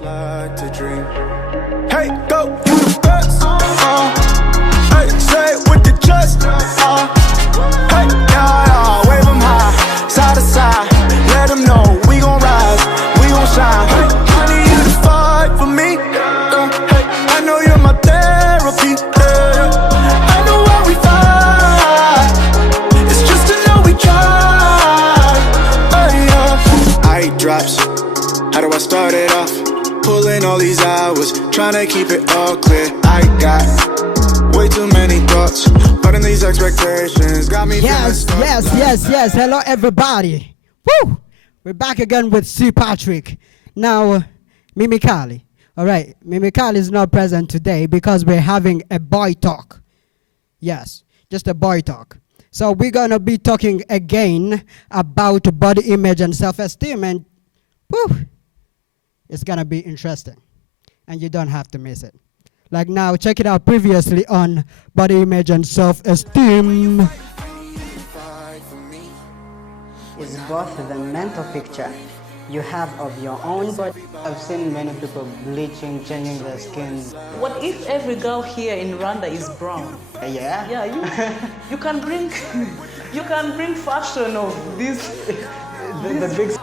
Like to dream. Hey, go, you the best. Hey, say it with the chest. Hey, yeah, wave them high, side to side. Let them know we gon' rise, we gon' shine. Hey, honey, you the fight for me. Hey, I know you're my therapy. I know why we fight. It's just to know we tried. Eye drops. How do I start it off? Pulling all these hours, trying to keep it all clear. I got way too many thoughts, but in these expectations got me. Yes. Hello, everybody. Woo! We're back again with C. Patrick. Now, Mimi Kali. All right, Mimi Kali is not present today because we're having a boy talk. Yes, just a boy talk. So we're gonna be talking again about body image and self-esteem, and woo! It's gonna be interesting, and you don't have to miss it. Like now, check it out previously on body image and self-esteem. Is both the mental picture you have of your own body. I've seen many people bleaching, changing their skin. What if every girl here in Rwanda is brown? Yeah? Yeah, you can bring fashion of this. The big.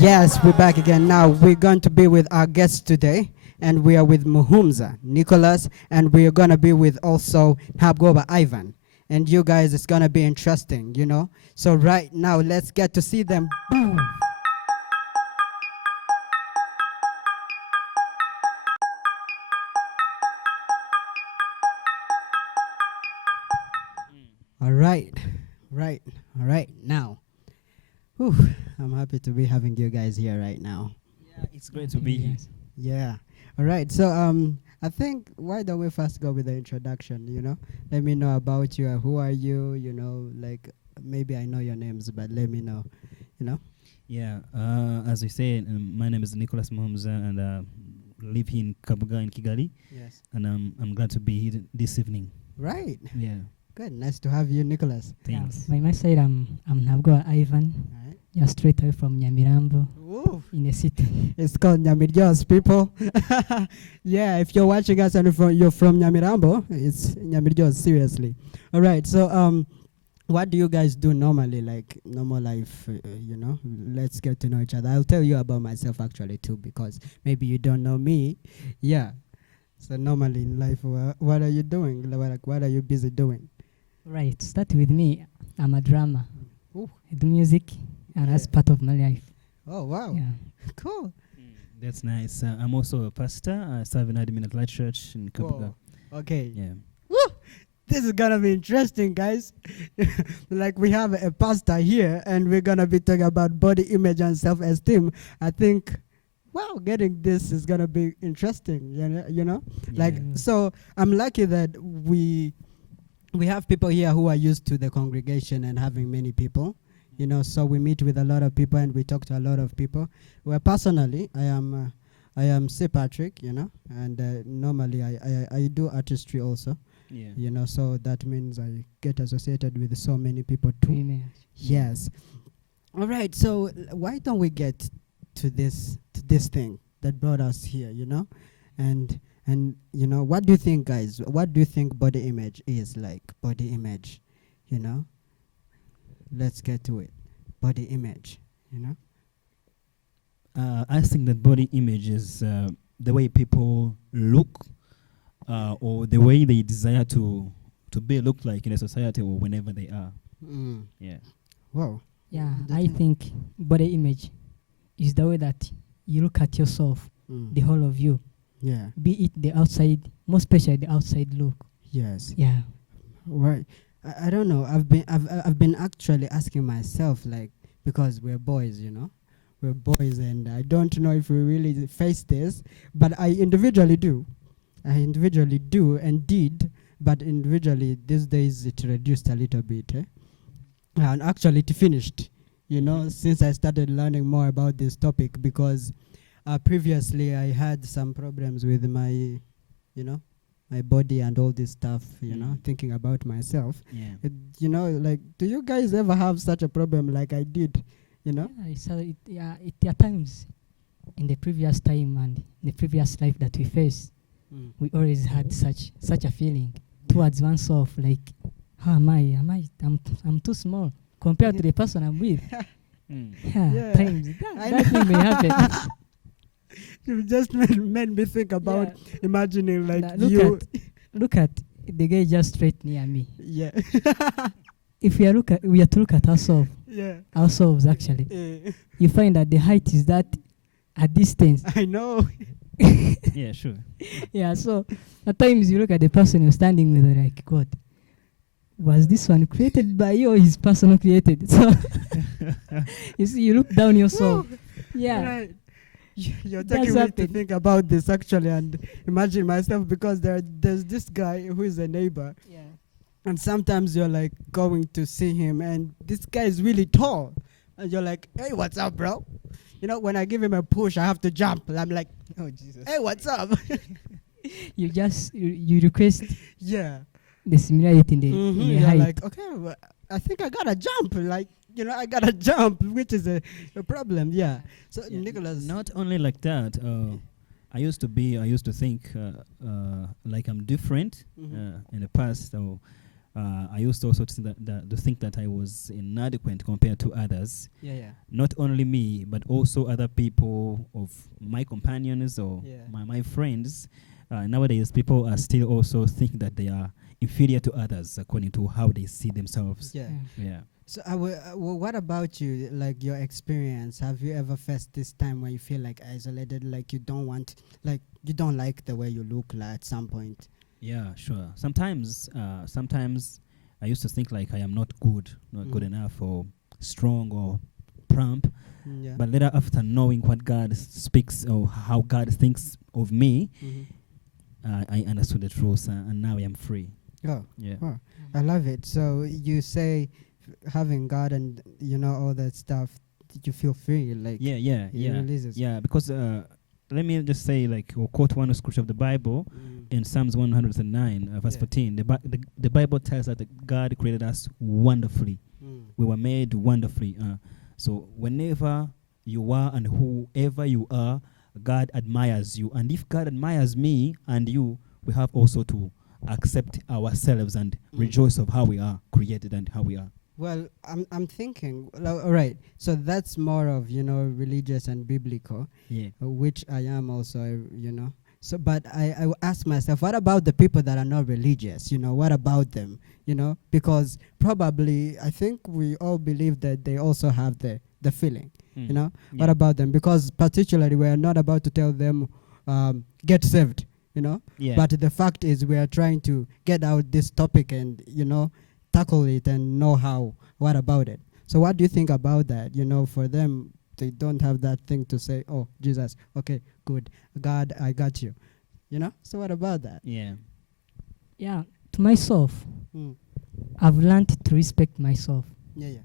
Yes, we're back again. Now we're going to be with our guests today, and we are with Muhumza, Nicholas, and we are going to be with also Nhabgoba Ivan. And you guys, it's going to be interesting, you know. So right now, let's get to see them. Boom. All right. Now, whew, I'm happy to be having you guys here right now. Yeah, it's great to be here. Yeah. All right. So I think why don't we first go with the introduction, you know? Let me know about you. Who are you? You know, like maybe I know your names, but let me know, you know? Yeah, as we said, my name is Nicholas Muhumza, and live here in Kabuga in Kigali. Yes. And I'm glad to be here this evening. Right. Yeah. Good. Nice to have you, Nicholas. Thanks. By my side, I'm Nhabgoba Ivan. Right. You're straight away from Nyamirambo Ooh. in the city. It's called Nyamirjos, people. Yeah, if you're watching us and you're from Nyamirambo, it's Nyamirjos, seriously. All right, so what do you guys do normally, like normal life, you know? Let's get to know each other. I'll tell you about myself actually too, because maybe you don't know me. Yeah. So normally in life, what are you doing? Like, what are you busy doing? Right, start with me. I'm a drummer. Ooh. I do music, and that's part of my life. Oh, wow. Yeah. Cool. That's nice. I'm also a pastor. I serve in Admin at Light Church in Kabuga. Whoa. Okay. Yeah. Woo! This is gonna be interesting, guys. Like we have a pastor here, and we're gonna be talking about body image and self-esteem. I think, wow, getting this is gonna be interesting. You know, Yeah. like so. I'm lucky that we have people here who are used to the congregation and having many people. You know, so we meet with a lot of people and we talk to a lot of people. Well, personally, I am C. Patrick, you know, and normally I do artistry also. Yeah. You know, so that means I get associated with so many people too. Women. Yes. All right. So why don't we get to this thing that brought us here? You know, and you know, what do you think, guys? What do you think body image is like? Body image, you know. Let's get to it. Body image, you know. I think that body image is the way people look, or the way they desire to look like in a society or whenever they are. Yeah. Wow. Yeah, I think body image is the way that you look at yourself, the whole of you. Yeah. Be it the outside, most especially the outside look. Yes. Yeah. Right. I don't know. I've been actually asking myself, like, because we're boys, you know, we're boys, and I don't know if we really face this, but I individually do. And did, but individually these days it reduced a little bit, and actually it finished. You know, since I started learning more about this topic, because previously I had some problems with my, you know, my body and all this stuff, you know, thinking about myself. Yeah. You know, like, do you guys ever have such a problem like I did, you know? Yeah, so it at times in the previous time and the previous life that we face, we always had such a feeling towards oneself, like, how am I? I'm too small compared to the person I'm with. Yeah. Times that thing may happen. You just made me think about imagining like Now look at the guy just straight near me. Yeah. If we are to look at ourselves actually, you find that the height is that a distance. I know. Yeah, sure. Yeah, so at times you look at the person you're standing with, you're like, God, was this one created by you or his personal created? So you see, you look down yourself. Yeah. Right. You're taking me to think about this actually and imagine myself, because there's this guy who is a neighbor. Yeah. And sometimes you're like going to see him and this guy is really tall. And you're like, hey, what's up, bro? You know, when I give him a push, I have to jump. I'm like, oh, Jesus. Hey, what's up? You request Yeah. the similarity in the You're height. like, okay, well, I think I gotta jump. Like, you know, I gotta jump, which is a problem. Yeah. So, Yeah, Nicholas. not only like that. I used to think like I'm different in the past. So I used to also to think that I was inadequate compared to others. Yeah. Not only me, but also other people of my companions or my friends. Nowadays, people are still also think that they are inferior to others according to how they see themselves. Yeah. Yeah. So, well, what about you? Like your experience? Have you ever faced this time where you feel like isolated, like you don't like the way you look like at some point? Yeah, sure. Sometimes I used to think like I am not good enough or strong or plump. Yeah. But later, after knowing what God speaks or how God thinks of me, I understood the truth, and now I am free. Oh, Yeah. oh, I love it. So you say having God and all that stuff, did you feel free? Like Yeah. releases. Yeah, because let me just say, like, or quote one scripture of the Bible in Psalms 109, verse 14. The Bible tells us that God created us wonderfully. We were made wonderfully. So whenever you are and whoever you are, God admires you. And if God admires me and you, we have also to accept ourselves and rejoice of how we are created and how we are. Well, I'm thinking, all right, so that's more of, religious and biblical, which I am also, So, but I will ask myself, what about the people that are not religious? What about them? Because probably, I think we all believe that they also have the feeling, What about them? Because particularly, we are not about to tell them, get saved, But the fact is, we are trying to get out this topic and, tackle it and know what about it. So what do you think about that? For them, they don't have that thing to say, oh, Jesus, okay, good. God, I got you. So what about that? Yeah, to myself, I've learned to respect myself. Yeah.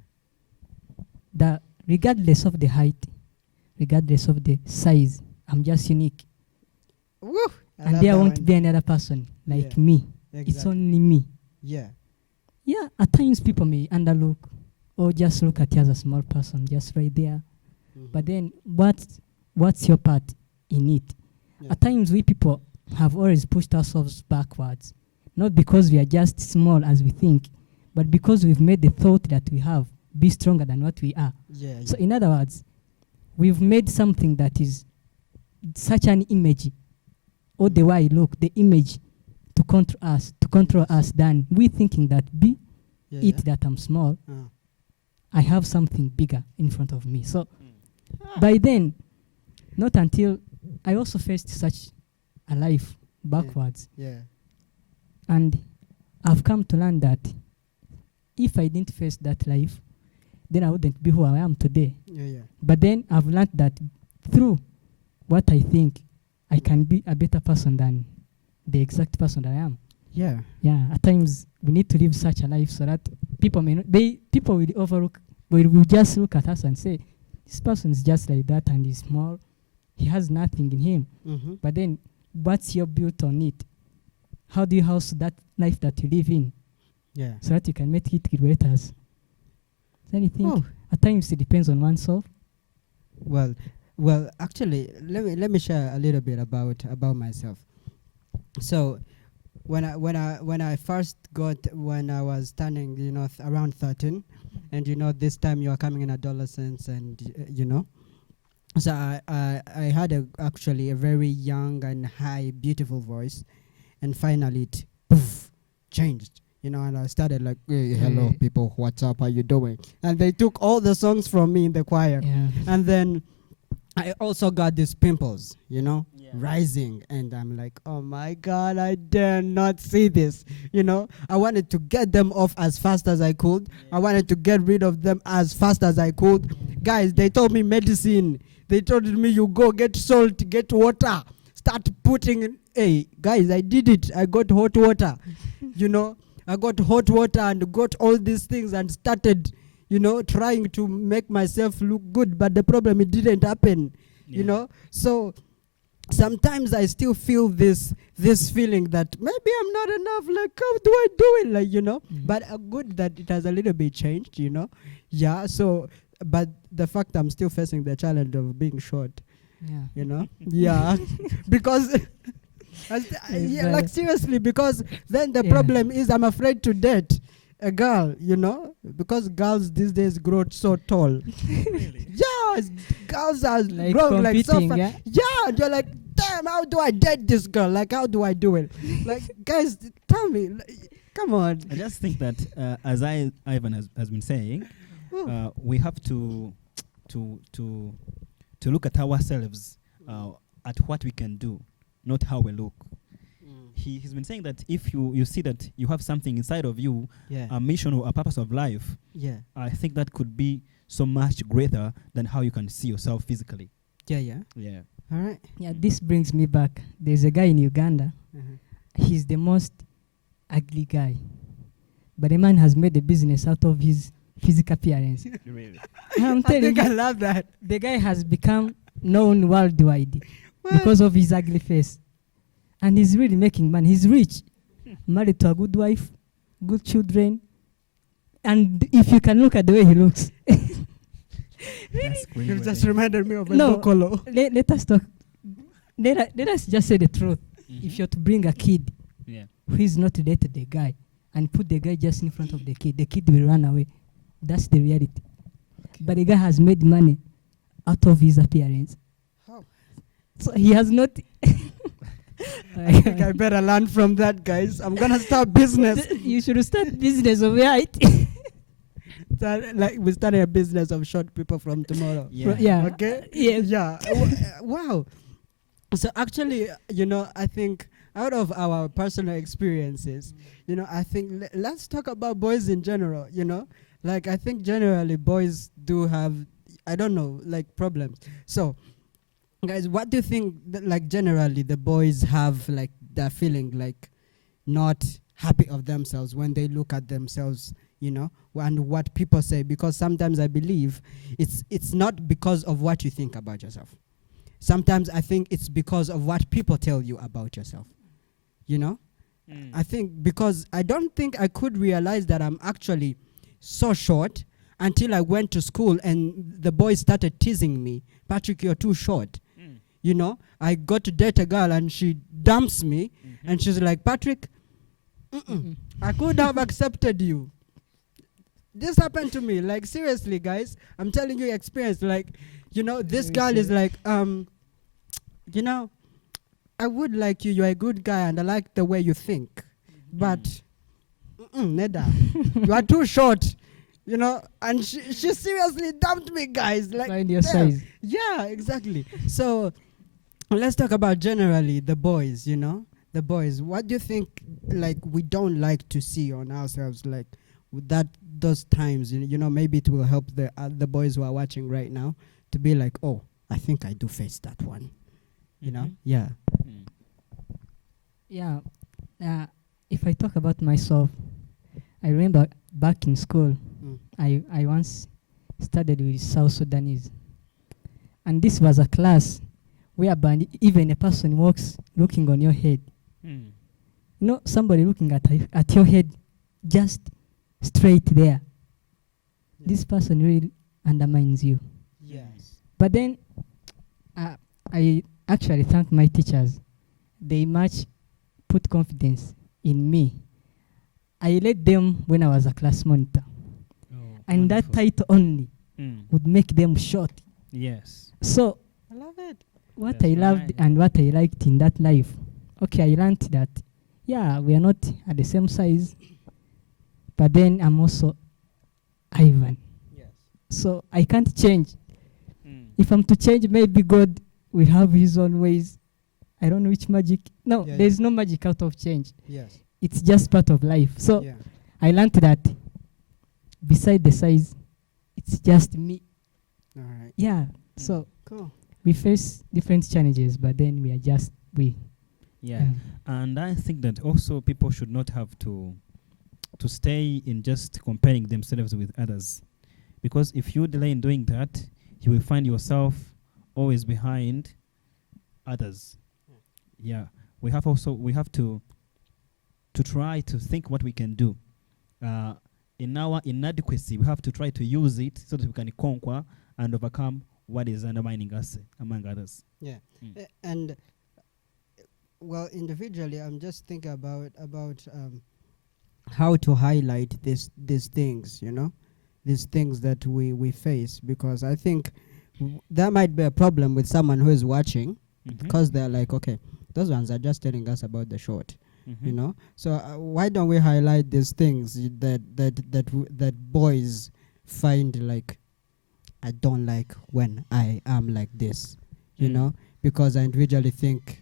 That regardless of the height, regardless of the size, I'm just unique. Woo! And there won't be another person like me. Exactly. It's only me. Yeah. Yeah, at times people may underlook or just look at you as a small person, just right there. But then what's your part in it? Yeah. At times we people have always pushed ourselves backwards, not because we are just small as we think, but because we've made the thought that we have be stronger than what we are. Yeah. So in other words, we've made something that is such an image, or the way I look, the image to control us, than we thinking that that I'm small, I have something bigger in front of me. So by then, not until I also faced such a life backwards. Yeah. And I've come to learn that if I didn't face that life, then I wouldn't be who I am today. Yeah. But then I've learned that through what I think, I can be a better person than the exact person that I am. Yeah. Yeah, at times we need to live such a life so that people will overlook, will just look at us and say, this person is just like that and he's small. He has nothing in him. But then what's your built on it? How do you house that life that you live in? Yeah. So that you can make it greater. So I think at times it depends on oneself. Well, Well, actually, let me share a little bit about myself. So, when I first got, when I was turning, around 13, and this time you are coming in adolescence, and so I had actually a very young and high, beautiful voice, and finally it poof changed. And I started like, hey, hello Hey. people, what's up? How you doing? And they took all the songs from me in the choir, Yeah. and then I also got these pimples, rising, and I'm like, oh my God, I dare not see this. I wanted to get them off as fast as I could. I wanted to get rid of them as fast as I could. Guys, they told me medicine. They told me you go get salt, get water, start putting in. Hey, guys, I did it. I got hot water, I got hot water and got all these things and started, trying to make myself look good. But the problem, it didn't happen, So sometimes I still feel this feeling that maybe I'm not enough. Like, how do I do it? Like, But good that it has a little bit changed, Yeah, so, but the fact I'm still facing the challenge of being short, Yeah. Yeah, because like seriously, because then the problem is I'm afraid to date a girl, because girls these days grow so tall. Yeah, girls are Like growing like so competing, fast. Yeah, you're like, damn, how do I date this girl? Like, how do I do it? Like, guys, tell me, come on. I just think that, as Ivan has been saying, we have to look at ourselves, at what we can do, not how we look. He's been saying that if you see that you have something inside of you, Yeah, a mission or a purpose of life, yeah, I think that could be so much greater than how you can see yourself physically. yeah. Yeah. All right. Yeah, this brings me back. There's a guy in Uganda. He's the most ugly guy. But the man has made a business out of his physical appearance. Really? I'm I telling think I you, love that. the guy has become known worldwide What? because of his ugly face. And he's really making money. He's rich. Married to a good wife, good children. And if you can look at the way he looks, That's great. You right just there. reminded me of No. Mbokolo. let us talk. Let us just say the truth. Mhm. If you're to bring a kid Yeah. who is not dated the guy and put the guy just in front of the kid will run away. That's the reality. But the guy has made money out of his appearance. How? So he has not. I think I better learn from that, guys. I'm gonna start business. You should start business of height. Like we started a business of short people from tomorrow. Yeah. Yeah. Okay. Yes. Yeah. Wow. So actually, I think out of our personal experiences, I think let's talk about boys in general. Like I think generally boys do have, I don't know, like problems. So, guys, what do you think? Like generally, the boys have like that feeling like not happy of themselves when they look at themselves, and what people say, because sometimes I believe it's not because of what you think about yourself. Sometimes I think it's because of what people tell you about yourself. I think because I don't think I could realize that I'm actually so short until I went to school and the boys started teasing me. Patrick, you're too short. I got to date a girl and she dumps me and she's like, Patrick, I could have accepted you. This happened to me. Like, seriously, guys, I'm telling you experience. Like, this girl is like, I would like you. You're a good guy and I like the way you think. But, Neda, you are too short. And she seriously dumped me, guys. Like, Find your damn. size. Yeah, exactly. So let's talk about generally the boys, the boys. What do you think, like, we don't like to see on ourselves, like, with those times, maybe it will help the boys who are watching right now to be like, oh, I think I do face that one, Yeah. Yeah. If I talk about myself, I remember back in school, I once studied with South Sudanese. And this was a class whereby even a person walks looking on your head. Somebody looking at your head just straight there. This person really undermines you. Yes. But then I actually thank my teachers. They much put confidence in me. I led them when I was a class monitor, and that Wonderful. title only Mm. would make them short. Yes. So I love it. what That's I loved right. and what I liked in that life, okay, I learned that, yeah, we are not at the same size, but then I'm also Ivan. Yes. So I can't change. Mm. If I'm to change, maybe God will have his own ways. I don't know which magic. No, Yeah, there's no magic out of change. Yes. It's just part of life. So Yeah. I learned that beside the size, it's just me. All right. Yeah. So Cool. we face different challenges, but then we are just we. Yeah. And I think that also people should not have to stay in just comparing themselves with others, because if you delay in doing that, you will find yourself always behind others. Yeah, we have to try to think what we can do. In our inadequacy, we have to try to use it so that we can conquer and overcome what is undermining us, among others. Yeah. Mm. And well, individually, I'm just thinking about how to highlight these things, these things that we face, because I think that might be a problem with someone who is watching, because they're like, okay, those ones are just telling us about the short, So why don't we highlight these things that boys find like, I don't like when I am like this, because I individually think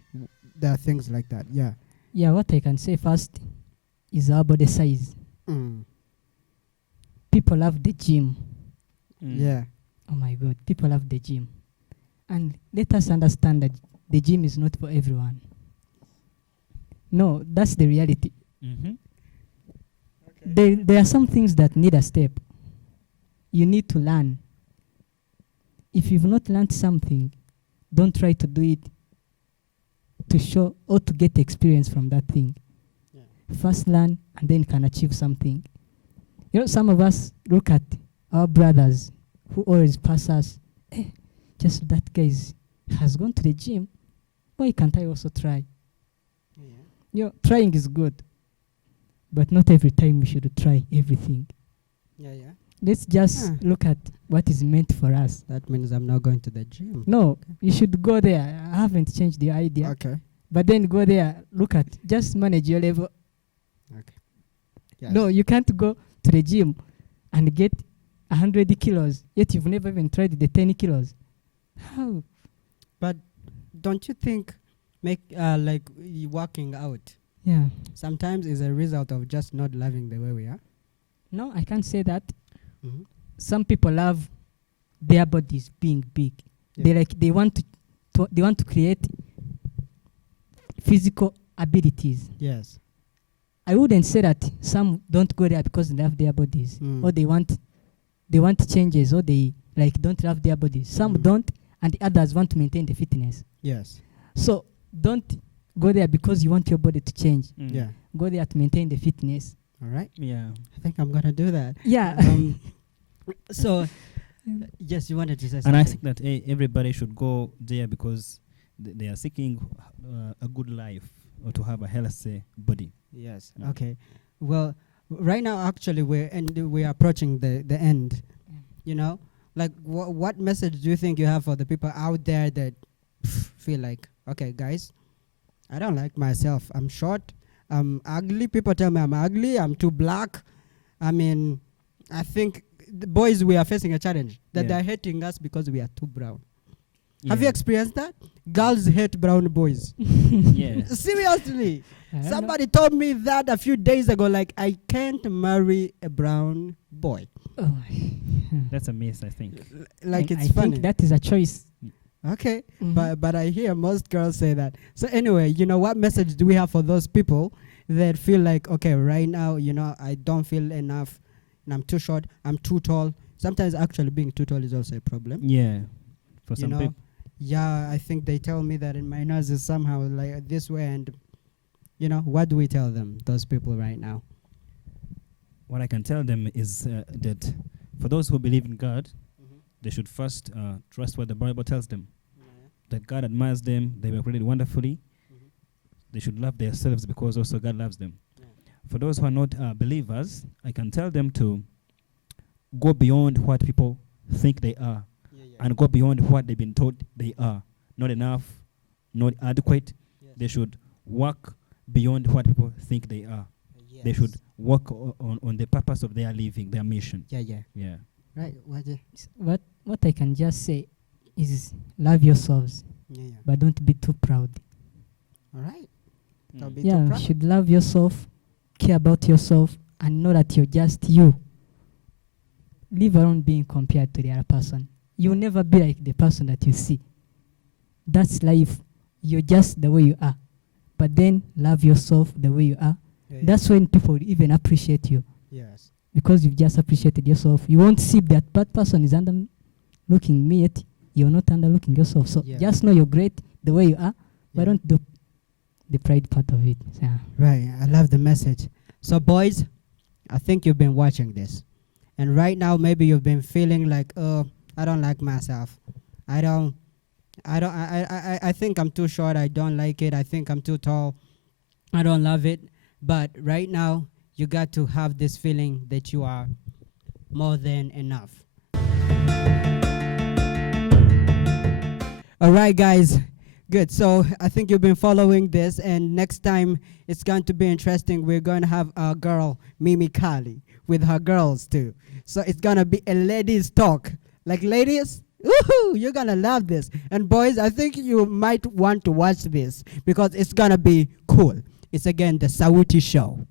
there are things like that. Yeah. Yeah, what I can say first is our body size. Mm. People love the gym. Yeah. Oh my God, people love the gym. And let us understand that the gym is not for everyone. No, that's the reality. Mm-hmm. There are some things that need a step. You need to learn. If you've not learned something, don't try to do it to show or to get experience from that thing. Yeah. First learn and then can achieve something. Some of us look at our brothers who always pass us. Just that guy has gone to the gym. Why can't I also try? Trying is good, but not every time we should try everything. Yeah. Let's just look at what is meant for us. That means I'm not going to the gym. No, you should go there. I haven't changed the idea. Okay. But then go there, look at, just manage your level. Okay. Yes. No, you can't go to the gym and get 100 kilos, yet you've never even tried the 10 kilos. How? But don't you think like working out Yeah. sometimes is a result of just not loving the way we are? No, I can't say that. Mm-hmm. Some people love their bodies being big. Yeah. They want to create physical abilities. Yes. I wouldn't say that some don't go there because they love their bodies, or they want changes, or they don't love their bodies. Some don't, and the others want to maintain the fitness. Yes. So don't go there because you want your body to change. Yeah. Go there to maintain the fitness. All right. Yeah. I think I'm gonna do that. Yeah. So yes, you wanted to say something. And I think that everybody should go there because they are seeking a good life or to have a healthy body. Yes. Mm. Okay. Well, right now actually we're approaching the end. Like what message do you think you have for the people out there that feel like, okay, guys, I don't like myself. I'm short. I'm ugly. People tell me I'm ugly. I'm too black. I mean, I think the boys, we are facing a challenge that they're hating us because we are too brown. Have you experienced that? Girls hate brown boys. Yeah. Seriously. I don't Somebody told me that a few days ago, like, I can't marry a brown boy. know. Oh. That's a miss, I think. Like, And it's I funny. think that is a choice. Okay. Mhm. But I hear most girls say that. So anyway, what message do we have for those people that feel like, okay, right now, I don't feel enough, and I'm too short, I'm too tall. Sometimes actually being too tall is also a problem. Yeah. For some people. Yeah, I think they tell me that in my nose is somehow like this way, and what do we tell them, those people right now? What I can tell them is that for those who believe in God, they should first trust what the Bible tells them. that God admires them. They were created wonderfully. They should love themselves because also God loves them. For those who are not believers, I can tell them to go beyond what people think they are and go beyond what they've been told they are. Not enough, not adequate. They should work beyond what people think they are. They should work on the purpose of their living, their mission. Yeah. Right. What I can just say is love yourselves, but don't be too proud. All right. Don't be too Yeah, you proud. should love yourself, care about yourself, and know that you're just you. Live around being compared to the other person. You'll never be like the person that you see. That's life. You're just the way you are. But then love yourself the way you are. That's when people will even appreciate you. Yes. Because you've just appreciated yourself. You won't see that bad person is under looking me at. You're not under looking yourself. So just know you're great the way you are. But don't do the pride part of it. So. Right. I love the message. So boys, I think you've been watching this. And right now maybe you've been feeling like, oh, I don't like myself. I think I'm too short. I don't like it. I think I'm too tall. I don't love it. But right now, you got to have this feeling that you are more than enough. All right, guys. Good. So I think you've been following this. And next time, it's going to be interesting. We're going to have our girl, Mimi Kali, with her girls, too. So it's going to be a ladies' talk. Like, ladies, woohoo, you're going to love this. And boys, I think you might want to watch this because it's going to be cool. It's again the Sawuti Show.